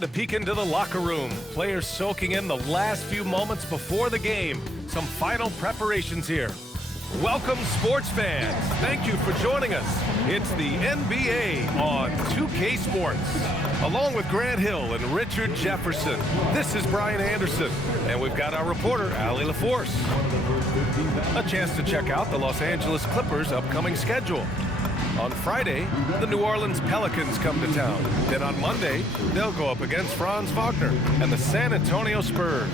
Time to peek into the locker room. Players soaking in the last few moments before the game. Some final preparations here. Welcome, sports fans. Thank you for joining us. It's the NBA on 2K Sports. Along with Grant Hill and Richard Jefferson, this is Brian Anderson. And we've got our reporter, Allie LaForce. A chance to check out the Los Angeles Clippers' upcoming schedule. On Friday, the New Orleans Pelicans come to town. Then on Monday, they'll go up against Franz Wagner and the San Antonio Spurs.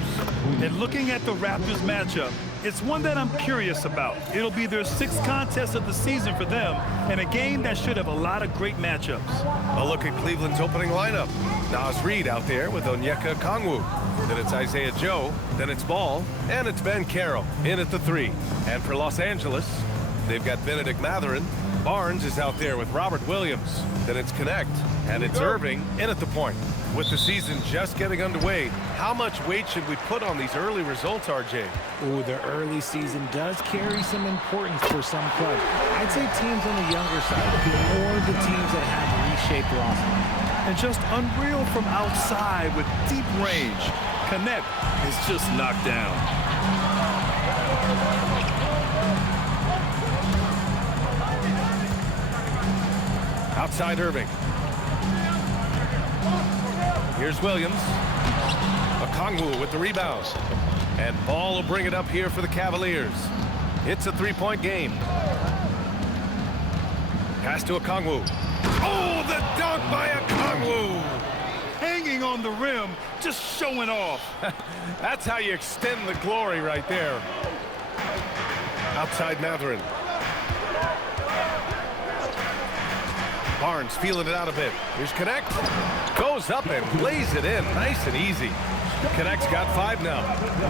And looking at the Raptors matchup, it's one that I'm curious about. It'll be their 6th contest of the season for them, and a game that should have a lot of great matchups. A look at Cleveland's opening lineup. Nas Reed out there with Onyeka Okongwu. Then it's Isaiah Joe, then it's Ball, and it's Ben Carroll in at the 3. And for Los Angeles, they've got Benedict Mathurin. Barnes is out there with Robert Williams. Then it's Connect, and it's Irving in at the point. With the season just getting underway, how much weight should we put on these early results, RJ? Ooh, the early season does carry some importance for some clubs. I'd say teams on the younger side, or the teams that have reshaped rosters. And just unreal from outside with deep range. Connect is just knocked down. Outside Irving. Here's Williams. Okongwu with the rebound. And Ball will bring it up here for the Cavaliers. It's a 3-point game. Pass to Okongwu. Oh, the dunk by Okongwu! Hanging on the rim, just showing off. That's how you extend the glory right there. Outside Mathurin. Barnes feeling it out a bit. Here's Connect. Goes up and lays it in. Nice and easy. Connect's got 5 now.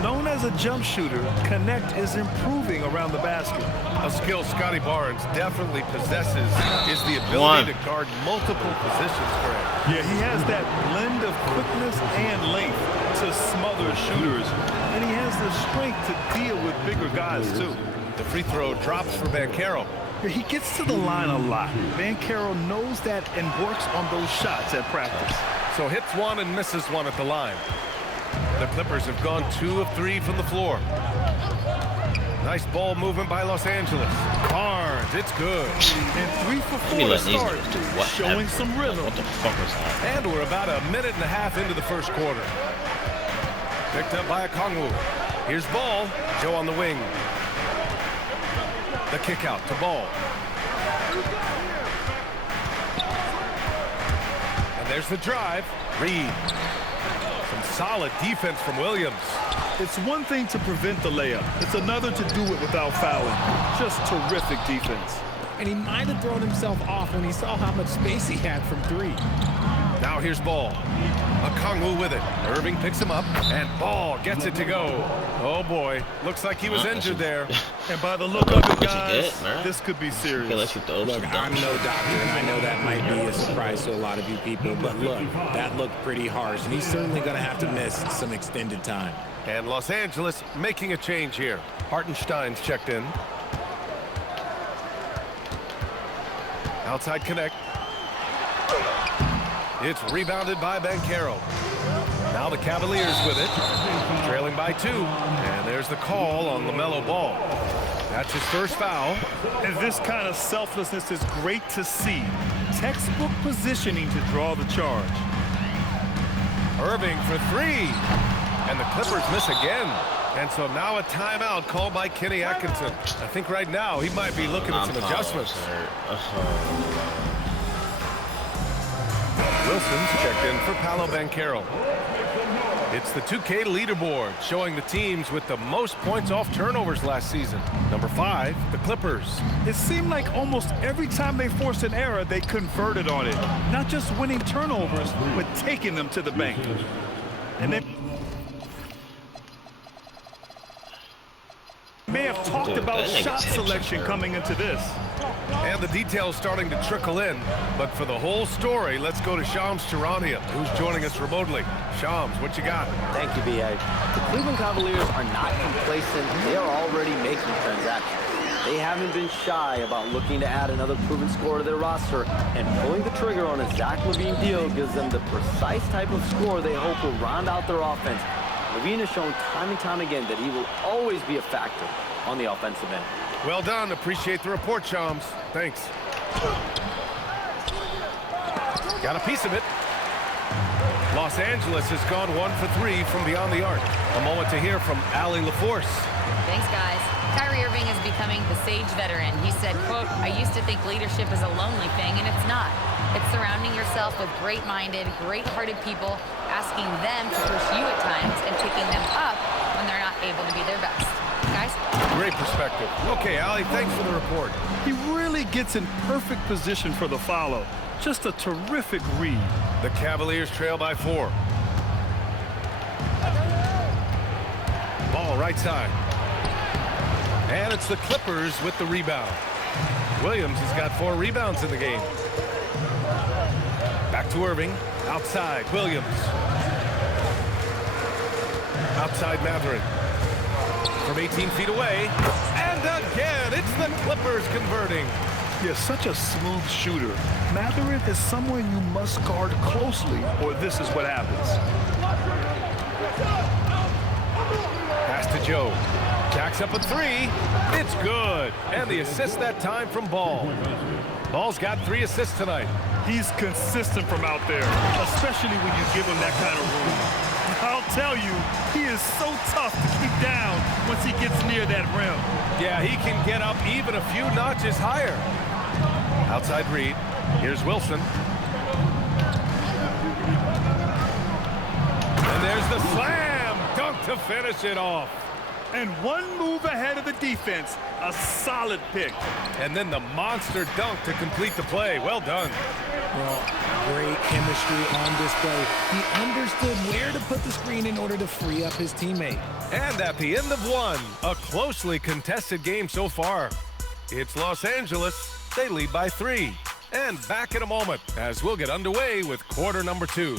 Known as a jump shooter, Connect is improving around the basket. A skill Scotty Barnes definitely possesses is the ability to guard multiple positions, Grant. Yeah, he has that blend of quickness and length to smother shooters. And he has the strength to deal with bigger guys, too. The free throw drops for Van Carroll. He gets to the line a lot. Van Carroll knows that and works on those shots at practice. So hits one and misses one at the line. The Clippers have gone 2 of 3 from the floor. Nice ball movement by Los Angeles. Barnes, it's good. And 3 for 4 to start, showing some rhythm. What the fuck was that? And we're about a minute and a half into the first quarter. Picked up by Okongwu. Here's Ball. Joe on the wing. The kick out to Ball. And there's the drive. Reed. Some solid defense from Williams. It's one thing to prevent the layup. It's another to do it without fouling. Just terrific defense. And he might have thrown himself off when he saw how much space he had from 3. Now here's Ball. Okongwu with it. Irving picks him up, and Ball gets it to go. Oh boy, looks like he was injured there. And by the look of it, guys, this could be serious. Look, I'm no doctor, and I know that might be a surprise to a lot of you people, but look, that looked pretty harsh, and he's certainly going to have to miss some extended time. And Los Angeles making a change here. Hartenstein's checked in. Outside Connect. It's rebounded by Ben Carroll. Now the Cavaliers with it, trailing by 2. And there's the call on LaMelo Ball. That's his first foul. And this kind of selflessness is great to see. Textbook positioning to draw the charge. Irving for 3. And the Clippers miss again. And so now a timeout called by Kenny Atkinson. I think right now he might be looking at some adjustments. Wilson's checked in for Paolo Banchero. It's the 2K leaderboard showing the teams with the most points off turnovers last season. Number 5, the Clippers. It seemed like almost every time they forced an error, they converted on it. Not just winning turnovers, but taking them to the bank. And they may have talked about shot selection coming into this. And the details starting to trickle in. But for the whole story, let's go to Shams Charania, who's joining us remotely. Shams, what you got? Thank you, B.A. The Cleveland Cavaliers are not complacent. They are already making transactions. They haven't been shy about looking to add another proven scorer to their roster, and pulling the trigger on a Zach LaVine deal gives them the precise type of score they hope will round out their offense. LaVine has shown time and time again that he will always be a factor on the offensive end. Well done. Appreciate the report, Shams. Thanks. Got a piece of it. Los Angeles has gone 1 for 3 from beyond the arc. A moment to hear from Allie LaForce. Thanks, guys. Kyrie Irving is becoming the sage veteran. He said, quote, "I used to think leadership is a lonely thing, and it's not. It's surrounding yourself with great-minded, great-hearted people, asking them to push you at times and picking them up when they're not able to be their best." Guys? Great perspective. Okay, Allie, thanks for the report. He really gets in perfect position for the follow. Just a terrific read. The Cavaliers trail by 4. Ball right side. And it's the Clippers with the rebound. Williams has got 4 rebounds in the game. Back to Irving. Outside, Williams. Outside, Matherin. From 18 feet away. And again, it's the Clippers converting. He is such a smooth shooter. Matherin is someone you must guard closely, or this is what happens. Pass to Joe. Jacks up a 3. It's good. And the assist that time from Ball. Ball's got 3 assists tonight. He's consistent from out there, especially when you give him that kind of room. I'll tell you, he is so tough to keep down once he gets near that rim. Yeah, he can get up even a few notches higher. Outside Reed. Here's Wilson. And there's the slam dunk to finish it off. And one move ahead of the defense. A solid pick. And then the monster dunk to complete the play. Well done. Well, great chemistry on display. He understood where to put the screen in order to free up his teammate. And at the end of 1, a closely contested game so far. It's Los Angeles. They lead by 3. And back in a moment as we'll get underway with quarter number 2.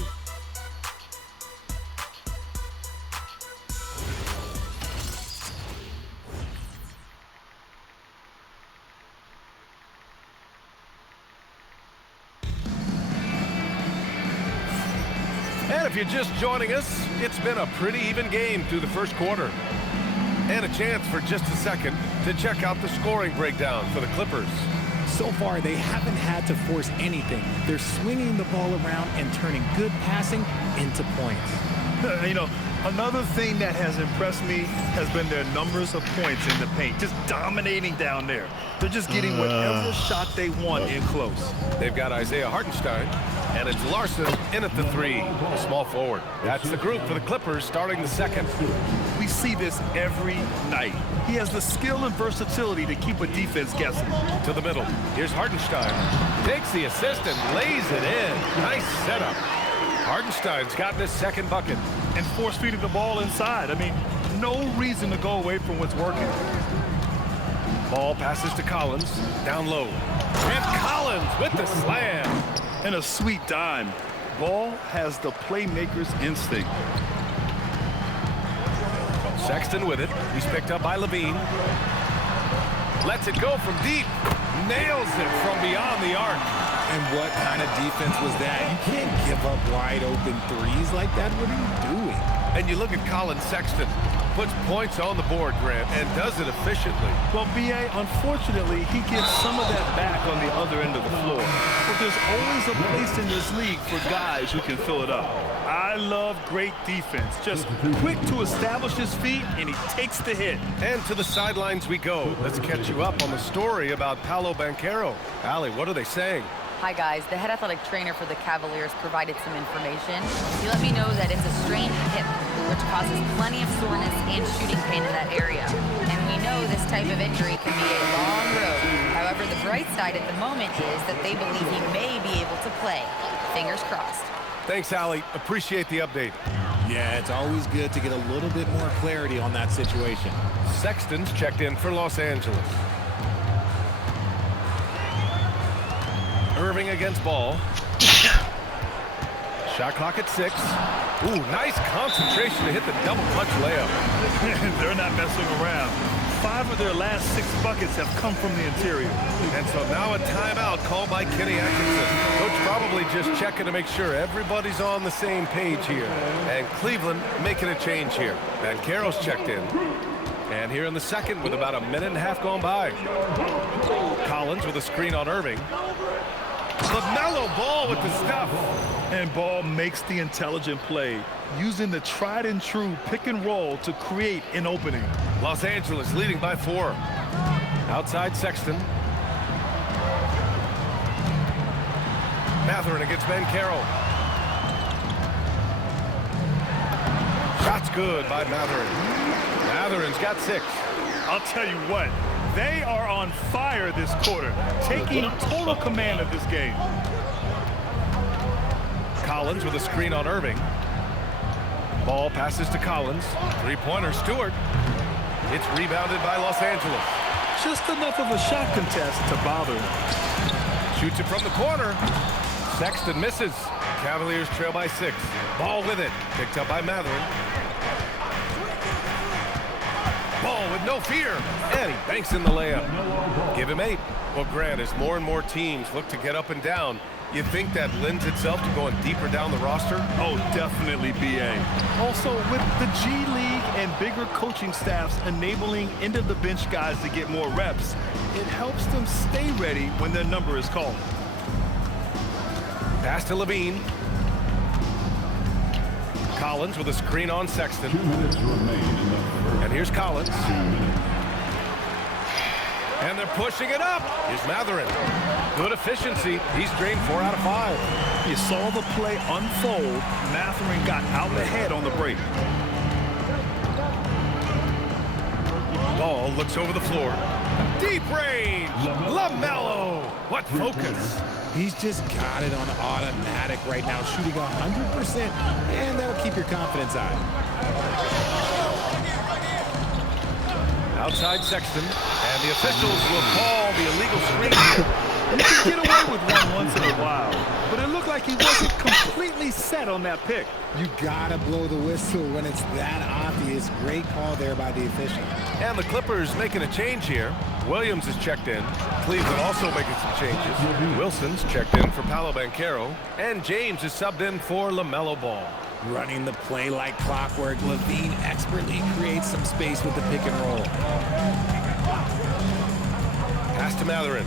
And if you're just joining us, it's been a pretty even game through the first quarter. And a chance for just a second to check out the scoring breakdown for the Clippers. So far, they haven't had to force anything. They're swinging the ball around and turning good passing into points. You know, another thing that has impressed me has been their numbers of points in the paint, just dominating down there. They're just getting whatever shot they want in close. They've got Isaiah Hartenstein, and it's Larson in at the 3, a small forward. That's the group for the Clippers starting the second. We see this every night. He has the skill and versatility to keep a defense guessing. To the middle. Here's Hartenstein. Takes the assist and lays it in. Nice setup. Hartenstein's gotten his second bucket. And force-feeding the ball inside. I mean, no reason to go away from what's working. Ball passes to Collins. Down low. And Collins with the slam. And a sweet dime. Ball has the playmaker's instinct. Sexton with it. He's picked up by LaVine. Lets it go from deep. Nails it from beyond the arc. And what kind of defense was that? You can't give up wide open threes like that. What are you doing? And you look at Colin Sexton. Puts points on the board, Grant, and does it efficiently. Well, B.A., unfortunately, he gets some of that back on the other end of the floor. But there's always a place in this league for guys who can fill it up. I love great defense. Just quick to establish his feet, and he takes the hit. And to the sidelines we go. Let's catch you up on the story about Paolo Banchero. Allie, what are they saying? Hi, guys. The head athletic trainer for the Cavaliers provided some information. He let me know that it's a strained hip, which causes plenty of soreness and shooting pain in that area. And we know this type of injury can be a long road. However, the bright side at the moment is that they believe he may be able to play. Fingers crossed. Thanks, Allie. Appreciate the update. Yeah, it's always good to get a little bit more clarity on that situation. Sexton's checked in for Los Angeles. Irving against Ball. Shot clock at 6. Ooh, nice concentration to hit the double clutch layup. They're not messing around. 5 5 of their last 6 buckets have come from the interior. And so now a timeout called by Kenny Atkinson. Coach probably just checking to make sure everybody's on the same page here. And Cleveland making a change here. Banchero's checked in. And here in the second with about a minute and a half gone by. Collins with a screen on Irving. LaMelo Ball with the stuff. And Ball makes the intelligent play, using the tried and true pick and roll to create an opening. Los Angeles leading by 4. Outside Sexton. Mathurin against Banchero. Shot's good by Mathurin. Mathurin's got 6. I'll tell you what, they are on fire this quarter, taking total command of this game. Collins with a screen on Irving. Ball passes to Collins. Three-pointer, Stewart. It's rebounded by Los Angeles. Just enough of a shot contest to bother him. Shoots it from the corner. Sexton misses. Cavaliers trail by 6. Ball with it. Picked up by Mathurin. Ball with no fear. And he banks in the layup. Give him 8. Well, Grant, as more and more teams look to get up and down, you think that lends itself to going deeper down the roster? Oh, definitely, B.A. Also, with the G League and bigger coaching staffs enabling end-of-the-bench guys to get more reps, it helps them stay ready when their number is called. Pass to Levine. Collins with a screen on Sexton. 2 minutes remain in the first. And here's Collins. 2 minutes. And they're pushing it up. Here's Mathurin. Good efficiency. He's drained 4 out of 5. You saw the play unfold. Mathurin got out ahead on the break. Ball looks over the floor. Deep range. LaMelo. What focus. He's just got it on automatic right now, shooting 100%, and that'll keep your confidence high. Outside Sexton, and the officials will call the illegal screen. You can get away with one once in a while, but it looked like he wasn't completely set on that pick. You gotta blow the whistle when it's that obvious. Great call there by the official. And the Clippers making a change here. Williams is checked in. Cleveland also making some changes. Wilson's checked in for Paolo Banchero, and James is subbed in for LaMelo Ball. Running the play like clockwork, Levine expertly creates some space with the pick and roll. Pass to Mathurin.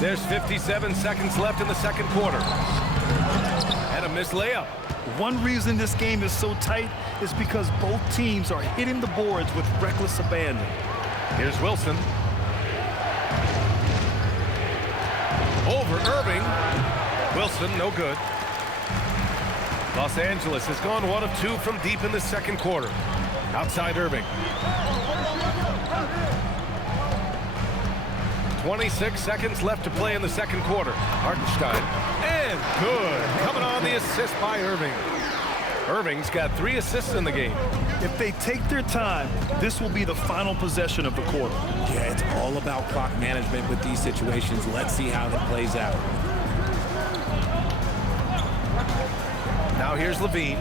There's 57 seconds left in the second quarter. And a missed layup. One reason this game is so tight is because both teams are hitting the boards with reckless abandon. Here's Wilson. Over Irving. Wilson, no good. Los Angeles has gone 1 of 2 from deep in the second quarter. Outside Irving. 26 seconds left to play in the second quarter. Hartenstein. And good. Coming on the assist by Irving. Irving's got 3 assists in the game. If they take their time, this will be the final possession of the quarter. Yeah, it's all about clock management with these situations. Let's see how that plays out. Now here's Levine.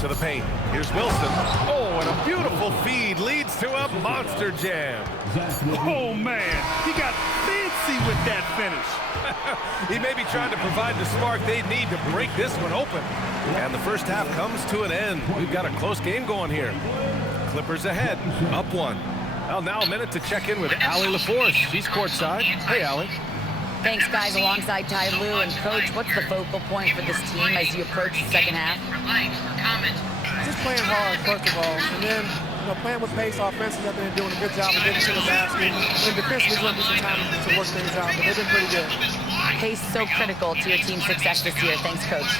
To the paint. Here's Wilson. Oh, and a beautiful feed leads to a monster jam. Oh, man. He got fancy with that finish. He may be trying to provide the spark they need to break this one open. And the first half comes to an end. We've got a close game going here. Clippers ahead, up 1. Well, now a minute to check in with Allie LaForce. She's courtside. Hey, Allie. Thanks, guys, alongside Ty Lue. And, Coach, what's the focal point for this team as you approach the second half? Just playing hard, first of all, and then playing with pace offensively. I've been doing a good job of getting to the basket. And defensively, it's going to be some time to work things out, but they've been pretty good. Pace so critical to your team's success this year. Thanks, Coach.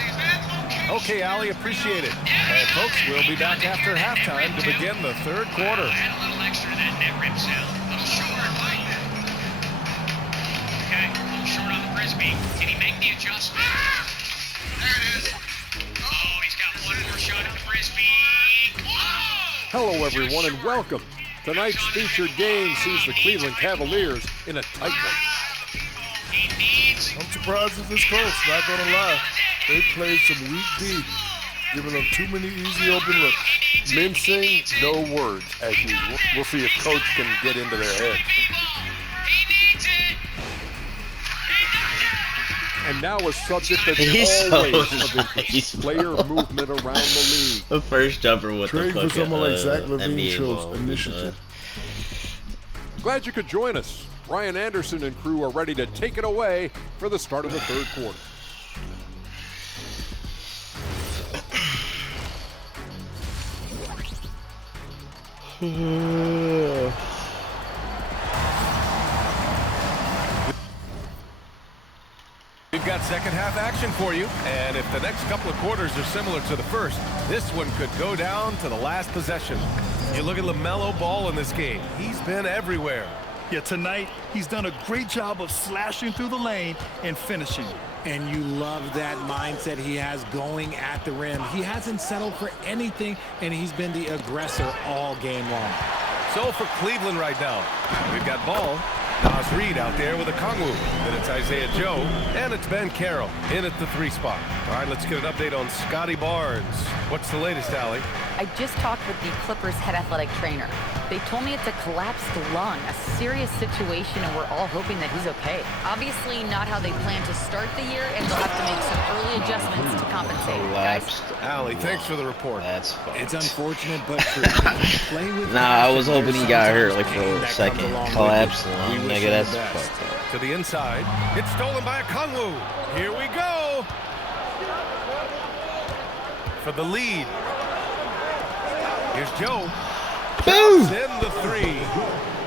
Okay, Allie, appreciate it. And, folks, we'll be back after halftime to begin the third quarter. Can he make the adjustment? There it is. Oh, he's got one more shot at the Frisbee. Whoa! Hello, everyone, and welcome. Tonight's featured game sees the Cleveland Cavaliers in a tight one. He needs. I'm surprised it's this close, not going to lie. They played some weak D. giving them too many easy open looks. Mincing, no words, as usual. We'll see if Coach can get into their heads. And now a subject that's always of interest, player movement around the league. The first jumper with Trade the for someone like Zach LaVine NBA shows ball. initiative. Glad you could join us. Brian Anderson and crew are ready to take it away for the start of the third quarter. We've got second half action for you, and if the next couple of quarters are similar to the first, this one could go down to the last possession. You look at LaMelo Ball in this game. He's been everywhere. Yeah, tonight he's done a great job of slashing through the lane and finishing. And you love that mindset he has going at the rim. He hasn't settled for anything, and he's been the aggressor all game long. So for Cleveland right now, we've got Ball, Nas Reed out there with a Kongwu. Then it's Isaiah Joe, and it's Ben Carroll in at the 3 spot. All right, let's get an update on Scotty Barnes. What's the latest, Allie? I just talked with the Clippers head athletic trainer. They told me it's a collapsed lung, a serious situation, and we're all hoping that he's okay. Obviously not how they plan to start the year, and they'll have to make some early adjustments to compensate. Collapsed. Allie, thanks for the report. That's fucked. It's unfortunate, but true. Play with Nah, I was passion. hoping he There's got hurt sometimes like for pain a that comes second. along with Collapsed it. lung, We wish nigga, him that's the best. fucked up. To the inside. It's stolen by a Kongwu. Here we go. For the lead. Here's Joe. Boom! In the 3.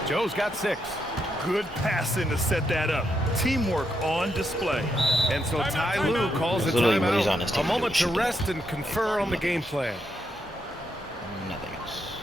Joe's got 6. Good passing to set that up. Teamwork on display. And so Ty Lue calls a That's literally what he's on his timeout. A team moment to doing. rest and confer on the game plan. Nothing else.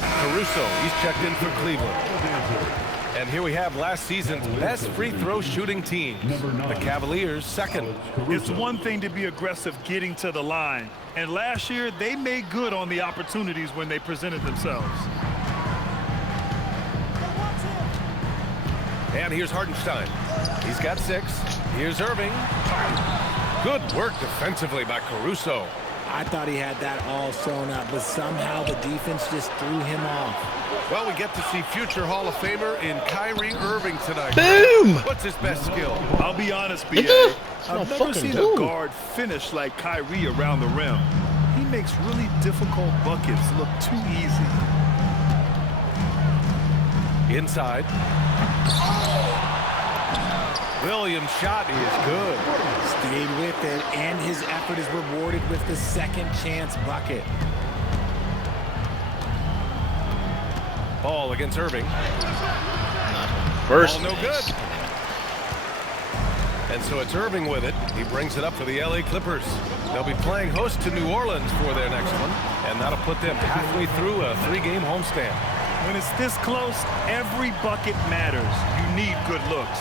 Caruso, he's checked in for Cleveland. And here we have last season's best free throw shooting team. The Cavaliers second. It's one thing to be aggressive getting to the line. And last year, they made good on the opportunities when they presented themselves. And here's Hardenstein. He's got 6. Here's Irving. Good work defensively by Caruso. I thought he had that all sewn up, but somehow the defense just threw him off. Well, we get to see future Hall of Famer in Kyrie Irving tonight. Boom! What's his best skill? I'll be honest, BA. Nigga, I've not never fucking seen blue. a guard finish like Kyrie around the rim. He makes really difficult buckets look too easy. Inside. Williams' shot is good. Stayed with it, and his effort is rewarded with the second chance bucket. Ball against Irving. First. Ball no good. And so it's Irving with it. He brings it up for the LA Clippers. They'll be playing host to New Orleans for their next one, and that'll put them halfway through a 3-game homestand. When it's this close, every bucket matters. You need good looks.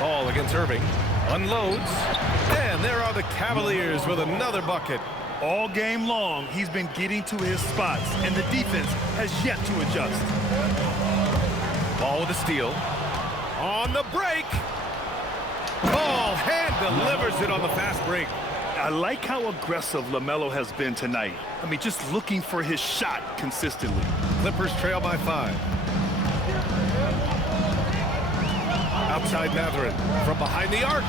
Ball against Irving. Unloads. And there are the Cavaliers with another bucket. All game long, he's been getting to his spots, and the defense has yet to adjust. Ball with a steal. On the break. Ball hand delivers it on the fast break. I like how aggressive LaMelo has been tonight. I mean, just looking for his shot consistently. Clippers trail by 5. Outside Matherin from behind the arc.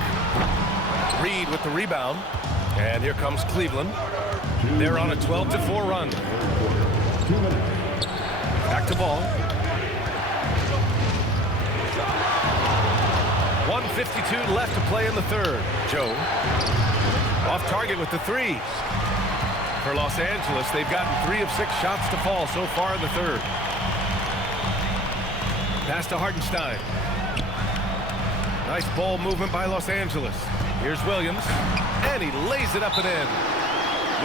Reed with the rebound. And here comes Cleveland. They're on a 12-4 run. Back to ball. 1:52 left to play in the third. Joe off target with the 3. For Los Angeles, they've gotten 3 of 6 shots to fall so far in the third. Pass to Hartenstein. Nice ball movement by Los Angeles. Here's Williams, and he lays it up and in.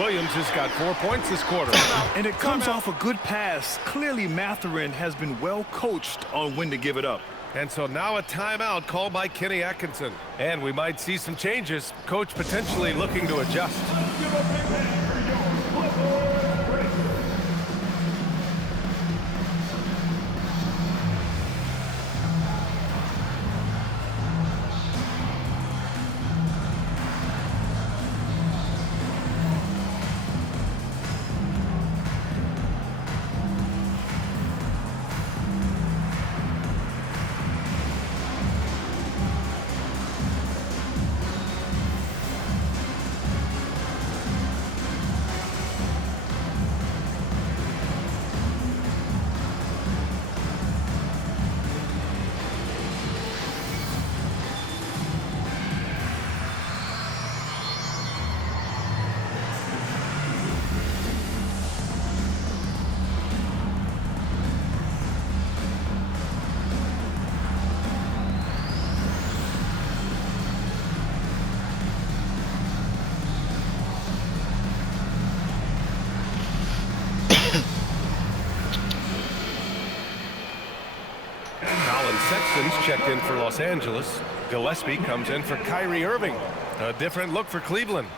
Williams has got 4 points this quarter. And it comes off a good pass. Clearly, Matherin has been well coached on when to give it up. And so now a timeout called by Kenny Atkinson. And we might see some changes. Coach potentially looking to adjust. Sexton's checked in for Los Angeles. Gillespie comes in for Kyrie Irving. A different look for Cleveland.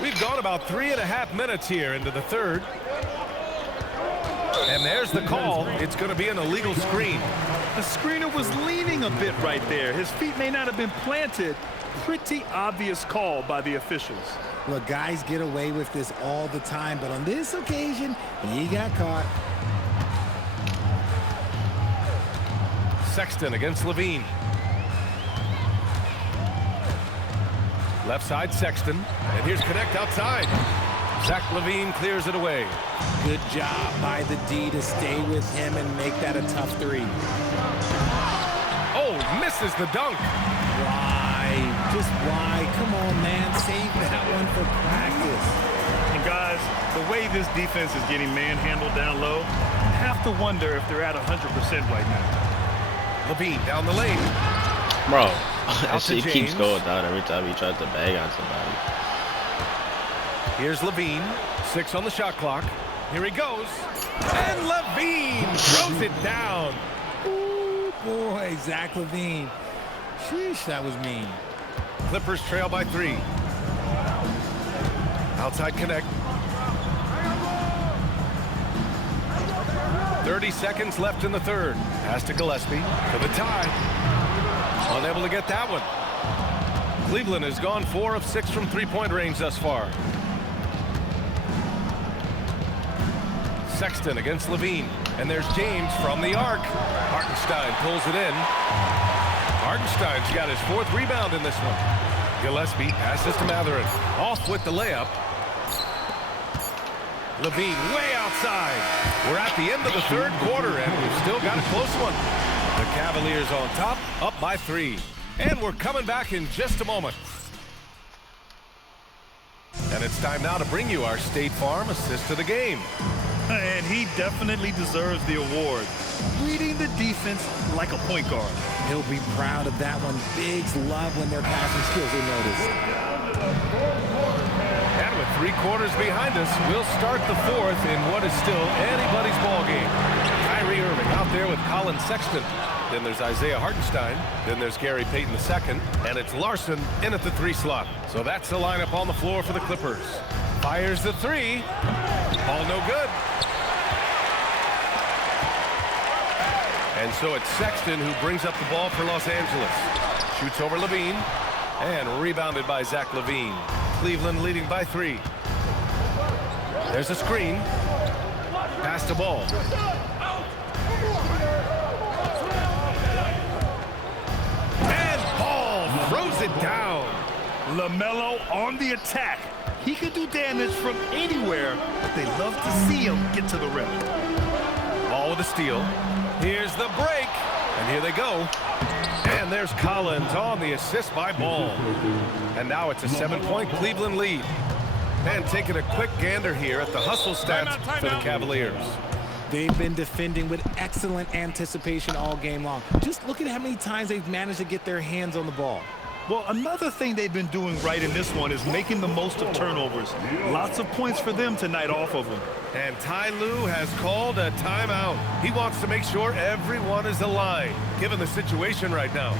We've gone about 3.5 minutes here into the third. And there's the call. It's going to be an illegal screen. The screener was leaning a bit right there. His feet may not have been planted. Pretty obvious call by the officials. Look, guys get away with this all the time, but on this occasion, he got caught. Sexton against Levine. Left side Sexton. And here's Connect outside. Zach LaVine clears it away. Good job by the D to stay with him and make that a tough 3. Oh, misses the dunk. Why? Just why? Come on, man. Save that one for practice. And guys, the way this defense is getting manhandled down low, I have to wonder if they're at 100% right now. LaVine down the lane. Bro, he keeps going down every time he tries to bang on somebody. Here's Levine, 6 on the shot clock. Here he goes, and Levine throws it down. Ooh, boy, Zach LaVine. Sheesh, that was mean. Clippers trail by 3. Outside Connect. 30 seconds left in the third. Pass to Gillespie for the tie. Unable to get that one. Cleveland has gone 4 of 6 from three-point range thus far. Sexton against Levine. And there's James from the arc. Hartenstein pulls it in. Hartenstein's got his 4th rebound in this one. Gillespie passes to Matherin. Off with the layup. Levine way outside. We're at the end of the third quarter, and we've still got a close one. The Cavaliers on top, up by 3. And we're coming back in just a moment. And it's time now to bring you our State Farm assist of the game. And he definitely deserves the award. Reading the defense like a point guard. He'll be proud of that one. Bigs love when their passing skills are noticed. And with 3 quarters behind us, we'll start the 4th in what is still anybody's ball game. Kyrie Irving out there with Colin Sexton. Then there's Isaiah Hartenstein. Then there's Gary Payton II. And it's Larson in at the 3 slot. So that's the lineup on the floor for the Clippers. Fires the three. Ball no good. And so it's Sexton who brings up the ball for Los Angeles. Shoots over Levine. And rebounded by Zach Levine. Cleveland leading by 3. There's a screen. Pass the ball. And Ball throws it down. LaMelo on the attack. He could do damage from anywhere, but they love to see him get to the rim. Ball with a steal. Here's the break. And here they go. And there's Collins on the assist by Ball. And now it's a 7-point Cleveland lead. And taking a quick gander here at the hustle stats for the Cavaliers. They've been defending with excellent anticipation all game long. Just look at how many times they've managed to get their hands on the ball. Well, another thing they've been doing right in this one is making the most of turnovers. Lots of points for them tonight off of them. And Ty Lue has called a timeout. He wants to make sure everyone is aligned, given the situation right now.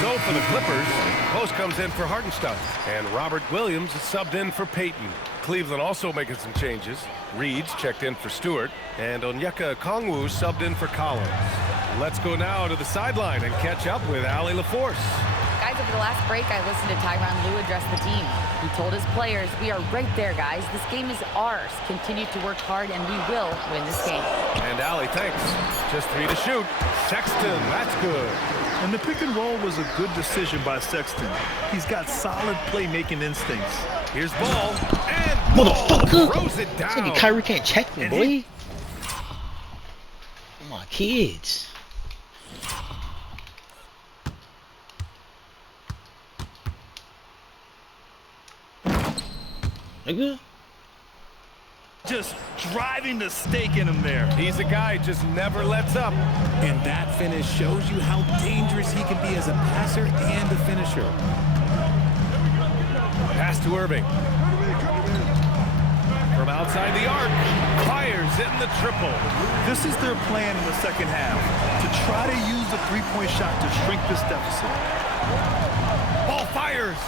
So for the Clippers, Post comes in for Hartenstein, and Robert Williams is subbed in for Payton. Cleveland also making some changes. Reed's checked in for Stewart, and Onyeka Okongwu subbed in for Collins. Let's go now to the sideline and catch up with Allie LaForce. Guys, over the last break, I listened to Tyronn Lue address the team. He told his players, we are right there, guys. This game is ours. Continue to work hard, and we will win this game. And Allie, thanks. Just 3 to shoot. Sexton, that's good. And the pick and roll was a good decision by Sexton. He's got solid playmaking instincts. Here's Ball, and Motherfucker! Ball throws it down. Nigga, Kyrie can't check me, boy. My kids. Nigga. Just driving the stake in him there. He's a guy who just never lets up. And that finish shows you how dangerous he can be as a passer and a finisher. Pass to Irving. From outside the arc, fires in the triple. This is their plan in the second half, to try to use the three-point shot to shrink this deficit. Ball fires.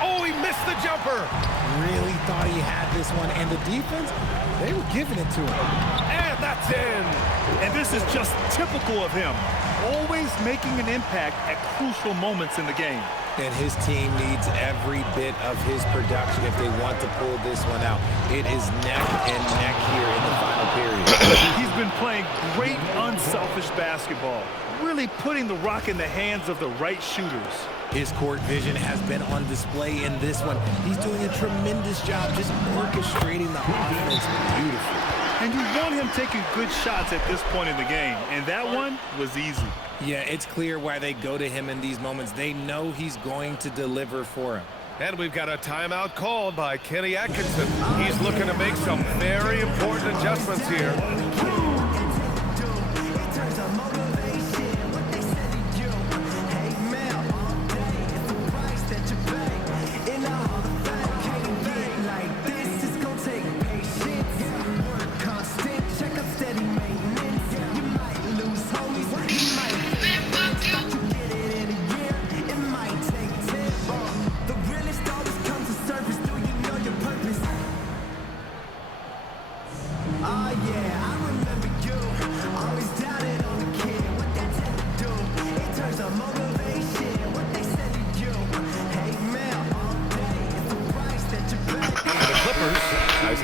Oh, he missed the jumper. Really thought he had this one, and the defense, they were giving it to him. And that's in. And this is just typical of him, always making an impact at crucial moments in the game. And his team needs every bit of his production if they want to pull this one out. It is neck and neck here in the final period. He's been playing great unselfish basketball, really putting the rock in the hands of the right shooters. His court vision has been on display in this one. He's doing a tremendous job just orchestrating the offense beautifully. And you want him taking good shots at this point in the game, and that one was easy. Yeah, it's clear why they go to him in these moments. They know he's going to deliver for them. And we've got a timeout called by Kenny Atkinson. He's looking to make some very important adjustments here.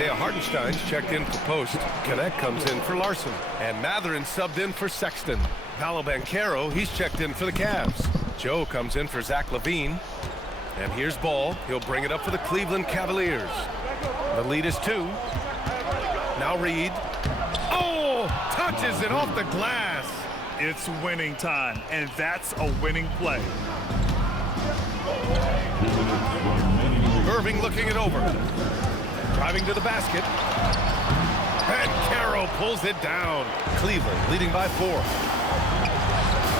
Isaiah Hartenstein's checked in for Post. Connect comes in for Larson. And Matherin subbed in for Sexton. Paolo Banchero, he's checked in for the Cavs. Joe comes in for Zach LaVine. And here's Ball. He'll bring it up for the Cleveland Cavaliers. The lead is 2. Now Reed. Oh, touches it off the glass. It's winning time, and that's a winning play. Irving looking it over. Driving to the basket. Banchero pulls it down. Cleveland leading by 4.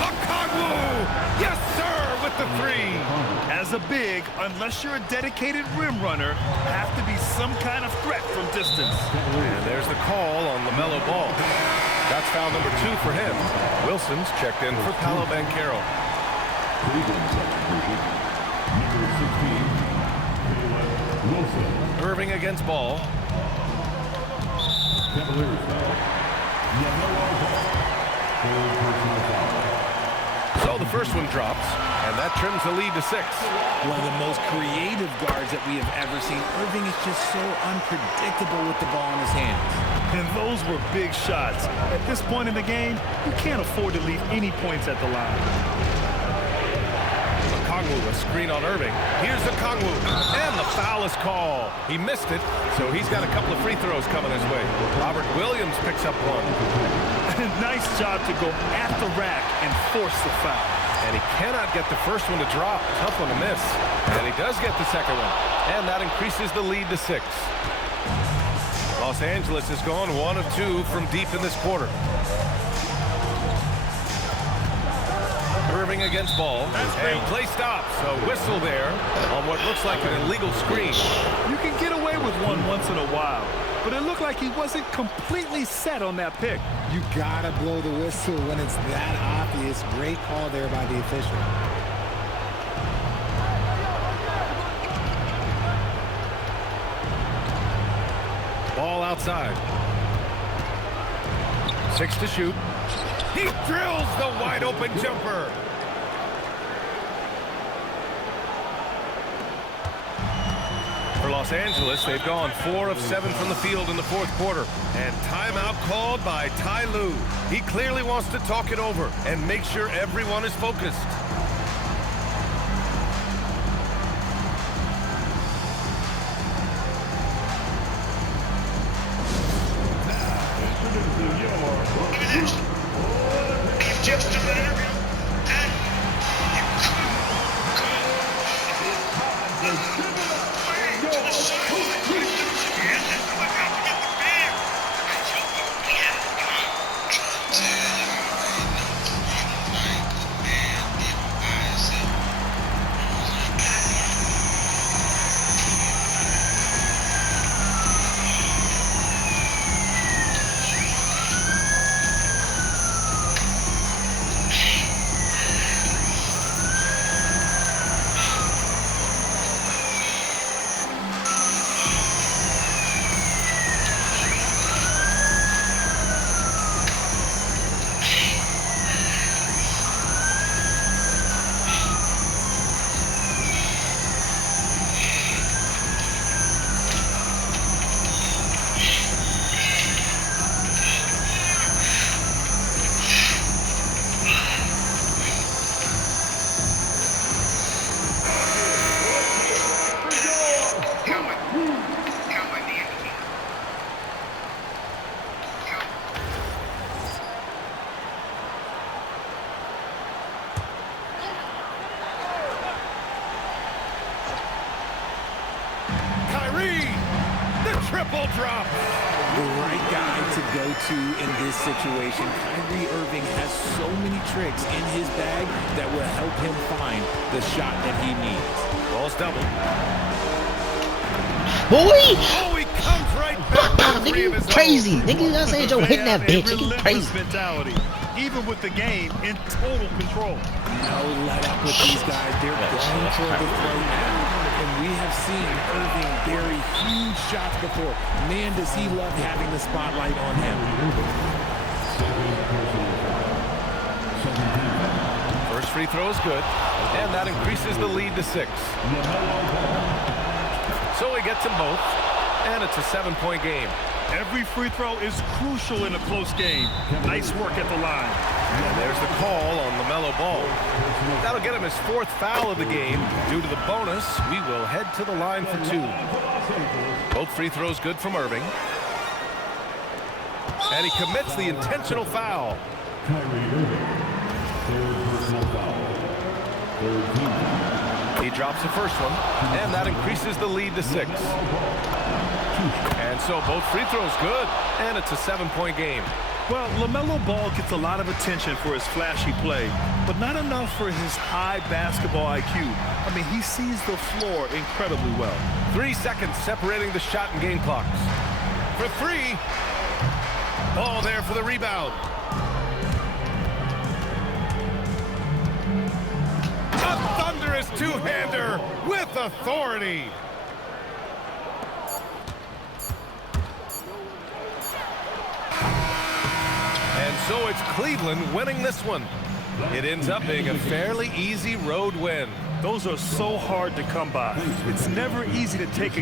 Okongwu! Yes, sir, with the 3. As a big, unless you're a dedicated rim runner, have to be some kind of threat from distance. And there's the call on LaMelo Ball. That's foul number 2 for him. Wilson's checked in for Paolo Banchero. Irving against Ball. So the first one drops, and that trims the lead to 6. One of the most creative guards that we have ever seen. Irving is just so unpredictable with the ball in his hands. And those were big shots. At this point in the game, you can't afford to leave any points at the line. Okongwu, a screen on Irving. Here's Okongwu, and the foul is called. He missed it, so he's got a couple of free throws coming his way. Robert Williams picks up 1. Nice job to go at the rack and force the foul. And he cannot get the first one to drop. Tough one to miss. And he does get the second one. And that increases the lead to 6. Los Angeles has gone 1 of 2 from deep in this quarter. Irving against Ball. And play stops. A whistle there on what looks like an illegal screen. You can get away with one once in a while, but it looked like he wasn't completely set on that pick. You gotta blow the whistle when it's that obvious. Great call there by the official. Ball outside. 6 to shoot. He drills the wide open jumper. For Los Angeles, they've gone 4 of 7 from the field in the 4th quarter. And timeout called by Ty Lue. He clearly wants to talk it over and make sure everyone is focused. Just a minute. Triple drop. The right guy to go to in this situation. Kyrie Irving has so many tricks in his bag that will help him find the shot that he needs. Ball's double. Boy! Oh, he comes right back. Nigga, you crazy. Nigga, you know what I'm saying? Joe hitting that bitch. Nigga, crazy. Mentality, even with the game in total control. No let up with these guys. They're going for the throw now. And we have seen Irving bury huge shots before. Man, does he love having the spotlight on him. First free throw is good, and that increases the lead to 6. So he gets them both. and it's a 7-point game. Every free throw is crucial in a close game. Nice work at the line. And there's the call on LaMelo Ball. That'll get him his 4th foul of the game. Due to the bonus, we will head to the line for 2. Both free throws good from Irving. And he commits the intentional foul. He drops the first one, and that increases the lead to 6. And so both free throws good, and it's a 7-point game. Well, LaMelo Ball gets a lot of attention for his flashy play, but not enough for his high basketball IQ. I mean, he sees the floor incredibly well. 3 seconds separating the shot and game clocks. For 3. Ball there for the rebound. A thunderous two-hander with authority. And so it's Cleveland winning this one. It ends up being a fairly easy road win. Those are so hard to come by. It's never easy to take a